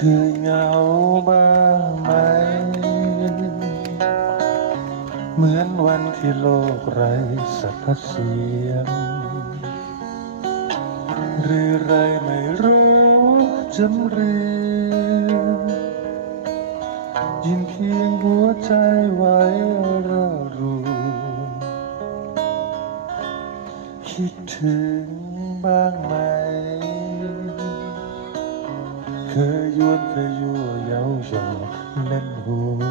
คยเหงาบ้างไหม เหมือนวันที่โลกไร้สรรพเสียง หรือไรไม่รู้จำเรียงยินเพียงหัวใจไว้ระรูคิดถึงบ้างไหม เคยยวนเคยยั่วเย้าหยอกเล่นหัว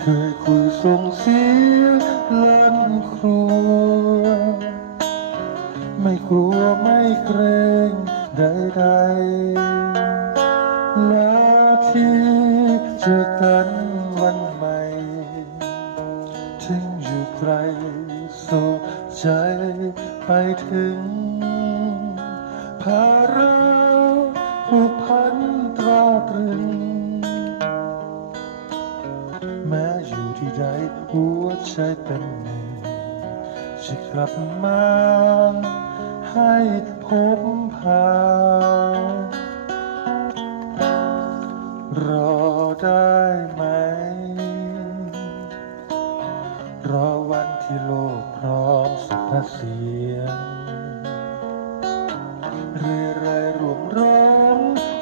เคยคุยส่งเสียงลั่นครัว ไม่กลัวไม่เกรงใดๆและที่เจอกันวันใหม่ถึงอยู่ไกลโศกใจไปถึงภาระ ใจเป็นหนึ่งจะกลับมาให้พบพารอได้ไหม รอวันที่โลกพร้อมสุภาเสียงเรื่อยรายรวมร้อง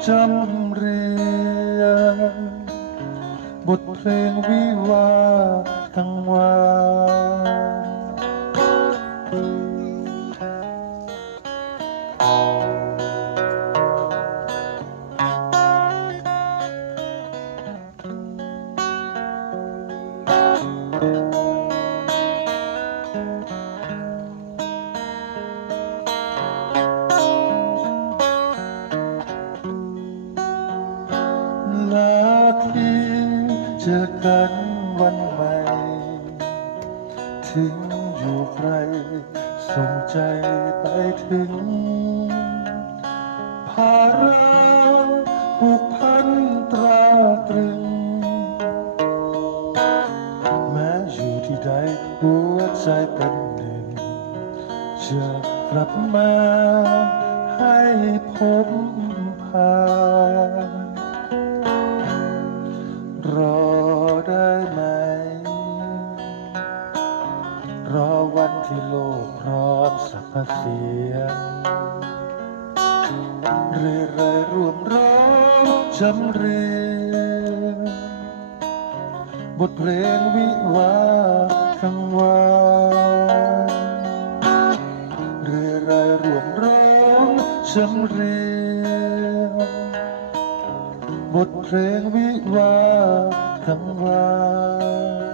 จำเรียง บทเพลงวิวาทั้งวัน เจอกันวันใหม่ ถึงอยู่ใครส่งใจไปถึง ภาระผูกพันตราตรึง แม้อยู่ที่ใดหัวใจเป็นหนึ่งจะกลับมาให้พบพาร ได้ไหม รอวันที่โลกพร้อมสัพพเสียงเรื่อยรรวมร้องจำเรียงบทเพลงวิวาห์กังวานเรื่อยรรวมร้องจำเรียง บทเพลงวิวาคำลา